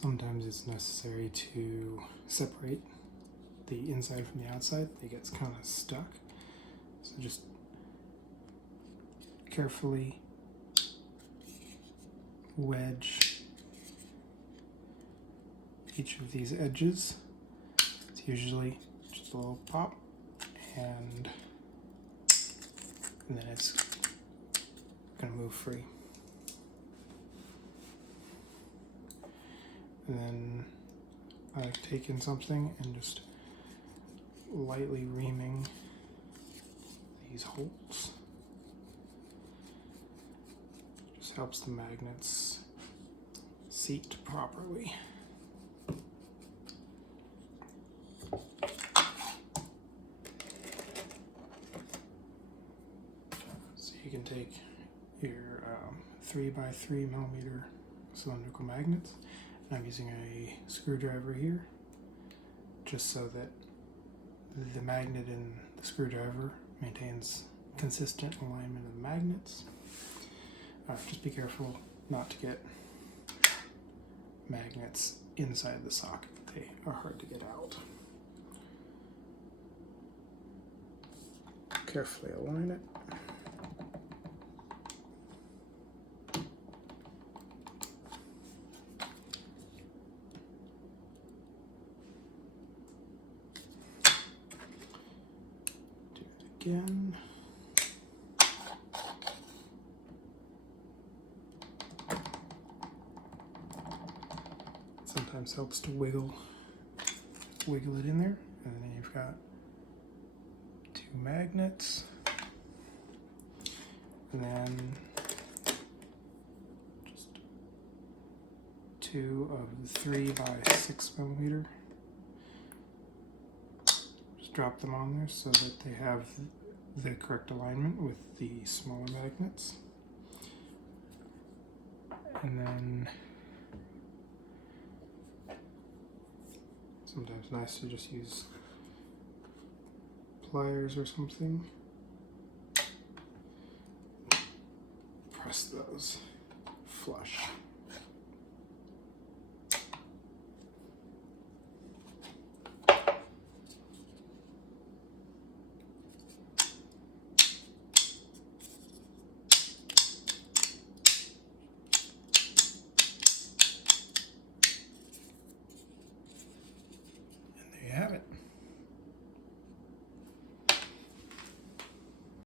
Sometimes it's necessary to separate the inside from the outside. It gets kind of stuck. So just carefully wedge each of these edges. It's usually just a little pop, and then it's going to move free. And then I like taking something and just lightly reaming these holes. Just helps the magnets seat properly. So you can take your 3x3mm cylindrical magnets. I'm using a screwdriver here just so that the magnet in the screwdriver maintains consistent alignment of the magnets. Just be careful not to get magnets inside the socket. They are hard to get out. Carefully align it. Again. Sometimes helps to wiggle it in there, and then you've got two magnets, and then just two of the 3x6mm. Drop them on there so that they have the correct alignment with the smaller magnets. And then sometimes nice to just use pliers or something. Press those flush.